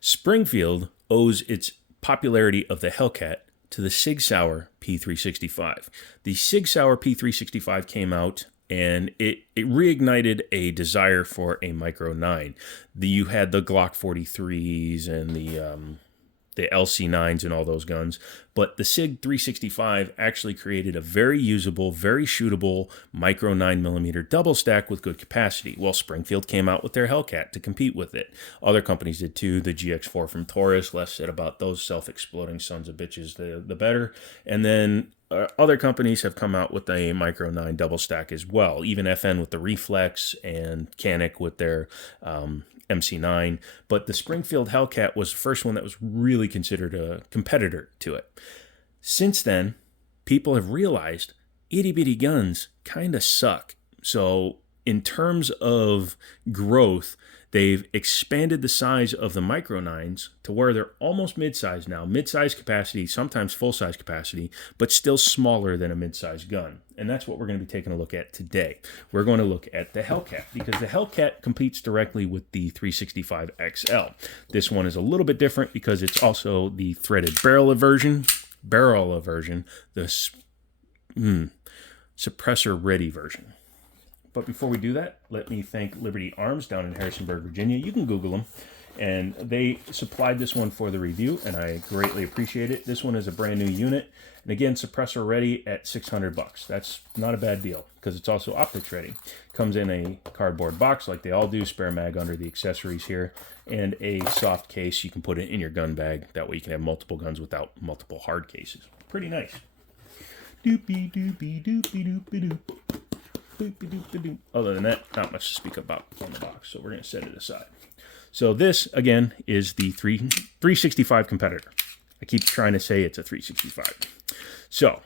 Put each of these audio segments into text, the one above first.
Springfield owes its popularity of the Hellcat to the Sig Sauer P365. The Sig Sauer P365 came out and it reignited a desire for a Micro 9. You had the Glock 43s and the LC9s and all those guns, but the SIG 365 actually created a very usable, very shootable Micro 9mm double stack with good capacity. Well, Springfield came out with their Hellcat to compete with it. Other companies did too. The GX4 from Taurus, less said about those self-exploding sons of bitches, the better. And then other companies have come out with a Micro 9 double stack as well. Even FN with the Reflex and Canic with their MC9, but the Springfield Hellcat was the first one that was really considered a competitor to it. Since then, people have realized itty-bitty guns kind of suck. So in terms of growth, they've expanded the size of the Micro 9s to where they're almost mid-size now. Mid-size capacity, sometimes full-size capacity, but still smaller than a mid-size gun. And that's what we're going to be taking a look at today. We're going to look at the Hellcat because the Hellcat competes directly with the 365 XL. This one is a little bit different because it's also the threaded barrel version, the suppressor-ready version. But before we do that, let me thank Liberty Arms down in Harrisonburg, Virginia. You can Google them. And they supplied this one for the review, and I greatly appreciate it. This one is a brand new unit. And again, suppressor ready at $600. That's not a bad deal because it's also optics ready. Comes in a cardboard box like they all do, spare mag under the accessories here, and a soft case. You can put it in your gun bag. That way you can have multiple guns without multiple hard cases. Pretty nice. Doopy doopy doopy doopy doop. Other than that, not much to speak about on the box, so we're going to set it aside. So this, again, is the 365 competitor. I keep trying to say it's a 365. So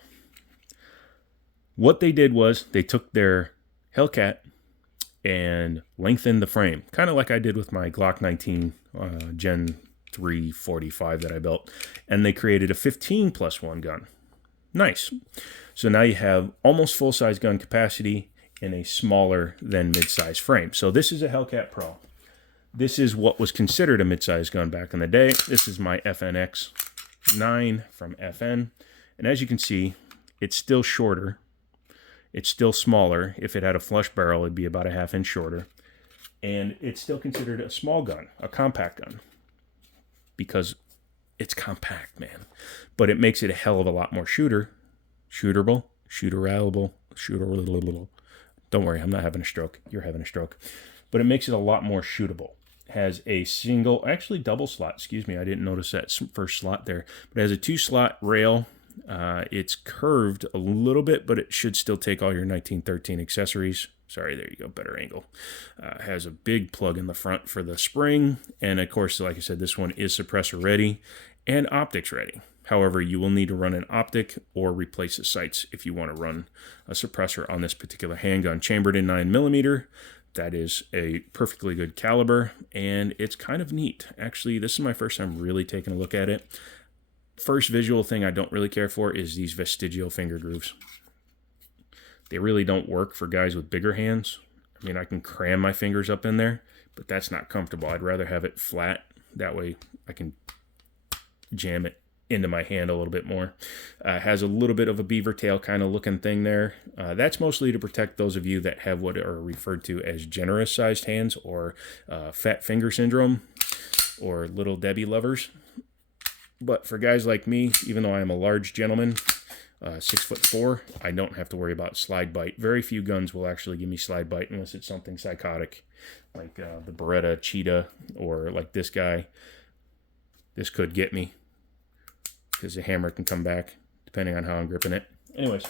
what they did was they took their Hellcat and lengthened the frame, kind of like I did with my Glock 19 Gen 345 that I built, and they created a 15+1 gun. Nice. So now you have almost full-size gun capacity in a smaller than mid-size frame. So this is a Hellcat Pro. This is what was considered a mid-size gun back in the day. This is my FNX9 from FN. And as you can see, it's still shorter. It's still smaller. If it had a flush barrel, it'd be about a ½ inch shorter. And it's still considered a small gun, a compact gun. Because it's compact, man. But it makes it a hell of a lot more shooterable. Don't worry, I'm not having a stroke. You're having a stroke. But it makes it a lot more shootable. Has a single, actually double slot, excuse me, I didn't notice that first slot there. But it has a 2-slot rail. It's curved a little bit, but it should still take all your 1913 accessories. Sorry, there you go, better angle. Has a big plug in the front for the spring. And of course, like I said, this one is suppressor ready and optics ready. However, you will need to run an optic or replace the sights if you want to run a suppressor on this particular handgun. Chambered in 9mm. That is a perfectly good caliber, and it's kind of neat. Actually, this is my first time really taking a look at it. First visual thing I don't really care for is these vestigial finger grooves. They really don't work for guys with bigger hands. I mean, I can cram my fingers up in there, but that's not comfortable. I'd rather have it flat. That way I can jam it into my hand a little bit more. Has a little bit of a beaver tail kind of looking thing there. That's mostly to protect those of you that have what are referred to as generous sized hands or fat finger syndrome or little Debbie lovers. But for guys like me, even though I am a large gentleman, 6'4", I don't have to worry about slide bite. Very few guns will actually give me slide bite unless it's something psychotic like the Beretta Cheetah or like this guy. This could get me, because the hammer can come back depending on how I'm gripping it. Anyways,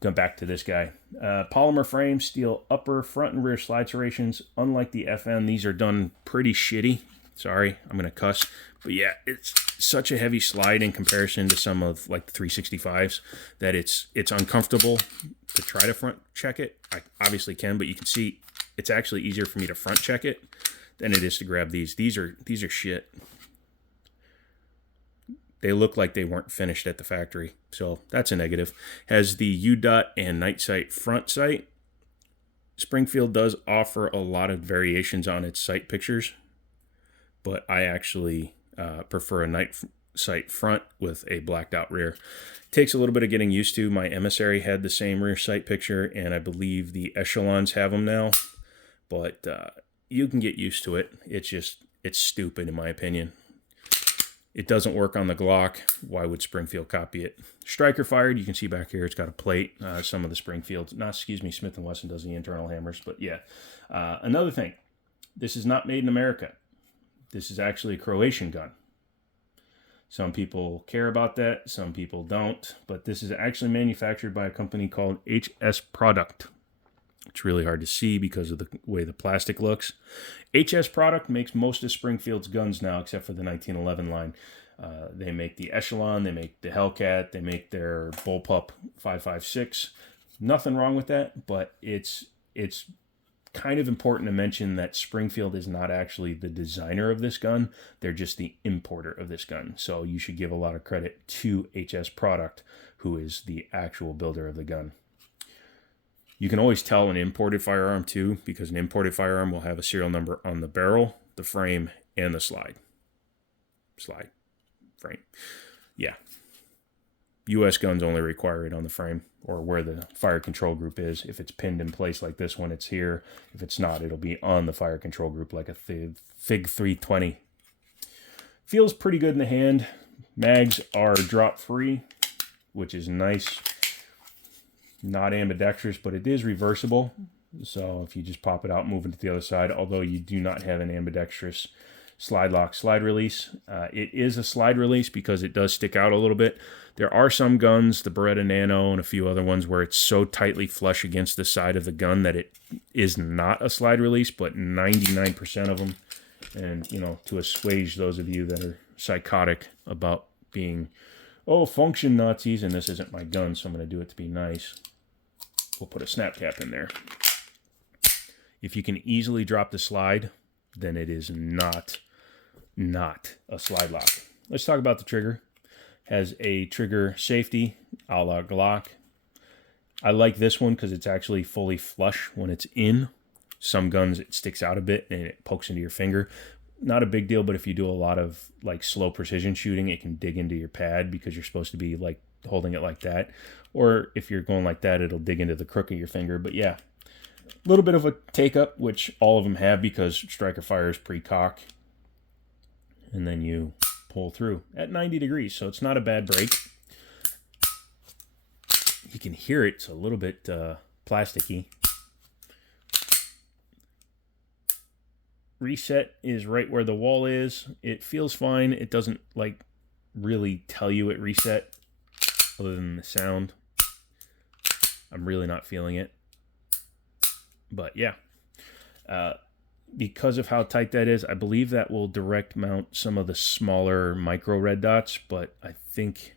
come back to this guy. Polymer frame, steel upper, front and rear slide serrations. Unlike the FN, these are done pretty shitty. Sorry, I'm going to cuss. But yeah, it's such a heavy slide in comparison to some of like the 365s that it's uncomfortable to try to front check it. I obviously can, but you can see it's actually easier for me to front check it than it is to grab these. These are shit. They look like they weren't finished at the factory, so that's a negative. Has the U-dot and night sight front sight. Springfield does offer a lot of variations on its sight pictures, but I actually prefer a night sight front with a blacked out rear. Takes a little bit of getting used to. My Emissary had the same rear sight picture, and I believe the Echelons have them now, but you can get used to it. It's stupid in my opinion. It doesn't work on the Glock. Why would Springfield copy it? Striker fired, you can see back here, it's got a plate. Some of the Springfields, Smith & Wesson does the internal hammers, but yeah. Another thing, this is not made in America. This is actually a Croatian gun. Some people care about that, some people don't, but this is actually manufactured by a company called HS Product. It's really hard to see because of the way the plastic looks. HS Product makes most of Springfield's guns now, except for the 1911 line. They make the Echelon, they make the Hellcat, they make their Bullpup 5.56. Nothing wrong with that, but it's kind of important to mention that Springfield is not actually the designer of this gun. They're just the importer of this gun. So you should give a lot of credit to HS Product, who is the actual builder of the gun. You can always tell an imported firearm too, because an imported firearm will have a serial number on the barrel, the frame, and the slide. Frame. Yeah. U.S. guns only require it on the frame or where the fire control group is. If it's pinned in place like this one, it's here. If it's not, it'll be on the fire control group like a Fig 320. Feels pretty good in the hand. Mags are drop free, which is nice. Not ambidextrous, but it is reversible. So if you just pop it out, move it to the other side, although you do not have an ambidextrous slide lock, slide release. It is a slide release because it does stick out a little bit. There are some guns, the Beretta Nano and a few other ones, where it's so tightly flush against the side of the gun that it is not a slide release, but 99% of them. And, you know, to assuage those of you that are psychotic about being, oh, function Nazis, and this isn't my gun, so I'm going to do it to be nice. We'll put a snap cap in there. If you can easily drop the slide, then it is not a slide lock. Let's talk about the trigger. Has a trigger safety a la Glock. I like this one because it's actually fully flush when it's in. Some guns it sticks out a bit and it pokes into your finger. Not a big deal, but if you do a lot of like slow precision shooting, it can dig into your pad because you're supposed to be like holding it like that. Or if you're going like that, it'll dig into the crook of your finger. But yeah, a little bit of a take up, which all of them have because striker fires pre-cock. And then you pull through at 90 degrees. So it's not a bad break. You can hear it. It's a little bit plasticky. Reset is right where the wall is. It feels fine. It doesn't like really tell you it reset other than the sound. I'm really not feeling it. But yeah, because of how tight that is, I believe that will direct mount some of the smaller micro red dots, but I think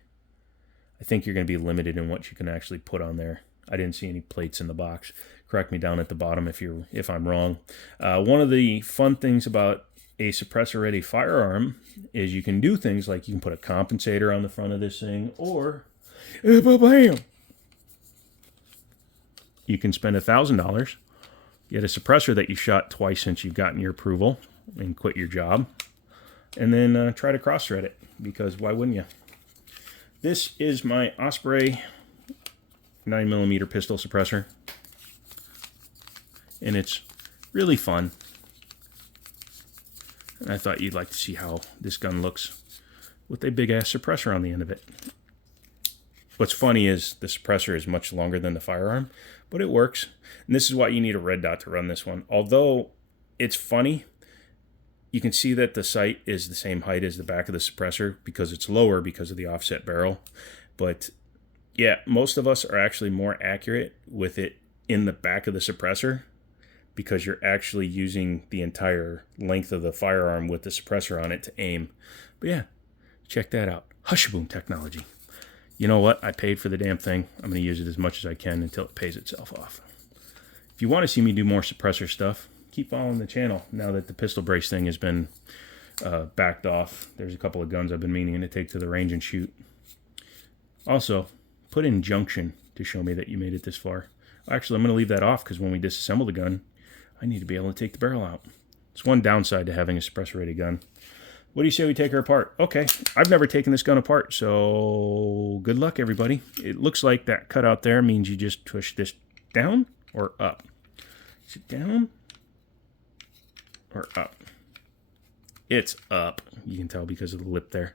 you're going to be limited in what you can actually put on there. I didn't see any plates in the box. Correct me down at the bottom if I'm wrong. One of the fun things about a suppressor-ready firearm is you can do things like you can put a compensator on the front of this thing, or bam, you can spend $1,000, get a suppressor that you shot twice since you've gotten your approval and quit your job, and then try to cross-thread it, because why wouldn't you? This is my Osprey 9mm pistol suppressor, and it's really fun. And I thought you'd like to see how this gun looks with a big-ass suppressor on the end of it. What's funny is the suppressor is much longer than the firearm, but it works. And this is why you need a red dot to run this one. Although it's funny, you can see that the sight is the same height as the back of the suppressor because it's lower because of the offset barrel. But yeah, most of us are actually more accurate with it in the back of the suppressor because you're actually using the entire length of the firearm with the suppressor on it to aim. But yeah, check that out. Hush-boom technology. You know what? I paid for the damn thing. I'm going to use it as much as I can until it pays itself off. If you want to see me do more suppressor stuff, keep following the channel now that the pistol brace thing has been backed off. There's a couple of guns I've been meaning to take to the range and shoot. Also, put in junction to show me that you made it this far. Actually, I'm going to leave that off because when we disassemble the gun, I need to be able to take the barrel out. It's one downside to having a suppressor ready gun. What do you say we take her apart? Okay, I've never taken this gun apart, so good luck, everybody. It looks like that cutout there means you just push this down or up. Is it down or up? It's up. You can tell because of the lip there.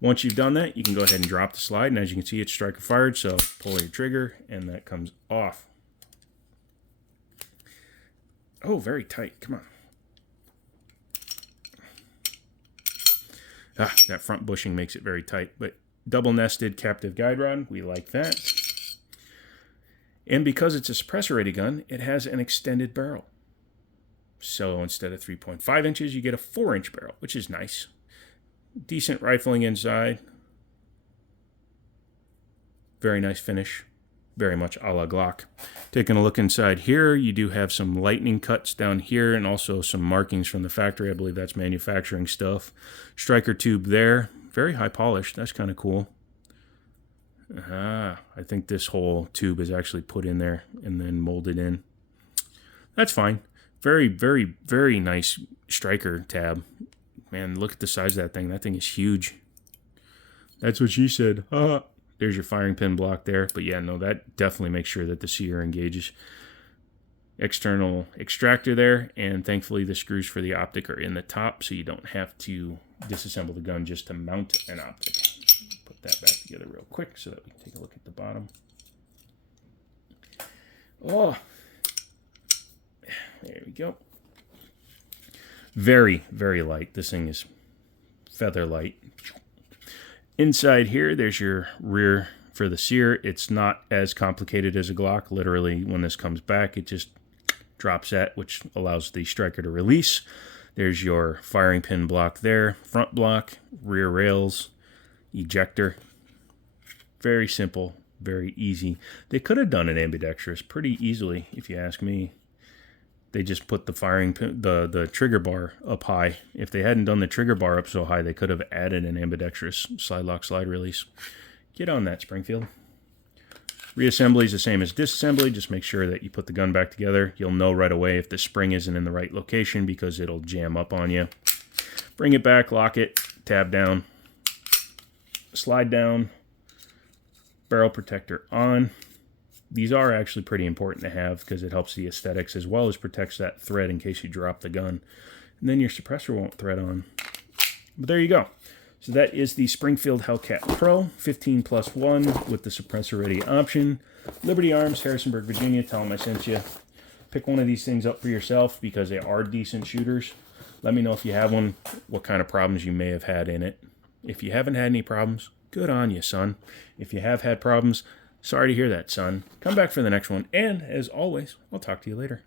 Once you've done that, you can go ahead and drop the slide, and as you can see, it's striker fired, so pull your trigger, and that comes off. Oh, very tight. Come on. Ah, that front bushing makes it very tight, but double nested captive guide rod, we like that. And because it's a suppressor ready gun, it has an extended barrel. So instead of 3.5 inches, you get a 4-inch barrel, which is nice. Decent rifling inside. Very nice finish. Very much a la Glock. Taking a look inside here, you do have some lightning cuts down here and also some markings from the factory. I believe that's manufacturing stuff. Striker tube there. Very high polished. That's kind of cool. I think this whole tube is actually put in there and then molded in. That's fine. Very, very, very nice striker tab. Man, look at the size of that thing. That thing is huge. That's what she said. There's your firing pin block there. But yeah, no, that definitely makes sure that the sear engages. External extractor there. And thankfully the screws for the optic are in the top, so you don't have to disassemble the gun just to mount an optic. Put that back together real quick so that we can take a look at the bottom. Oh, there we go. Very, very light. This thing is feather light. Inside here, there's your rear for the sear. It's not as complicated as a Glock. Literally, when this comes back, it just drops at, which allows the striker to release. There's your firing pin block there. Front block, rear rails, ejector. Very simple, very easy. They could have done it ambidextrous pretty easily, if you ask me. They just put the firing pin, the trigger bar up high. If they hadn't done the trigger bar up so high, they could have added an ambidextrous slide lock, slide release. Get on that, Springfield. Reassembly is the same as disassembly. Just make sure that you put the gun back together. You'll know right away if the spring isn't in the right location because it'll jam up on you. Bring it back, lock it, tab down, slide down, barrel protector on. These are actually pretty important to have because it helps the aesthetics as well as protects that thread in case you drop the gun. And then your suppressor won't thread on. But there you go. So that is the Springfield Hellcat Pro 15+1 with the suppressor ready option. Liberty Arms, Harrisonburg, Virginia. Tell them I sent you. Pick one of these things up for yourself because they are decent shooters. Let me know if you have one, what kind of problems you may have had in it. If you haven't had any problems, good on you, son. If you have had problems, sorry to hear that, son. Come back for the next one. And as always, I'll talk to you later.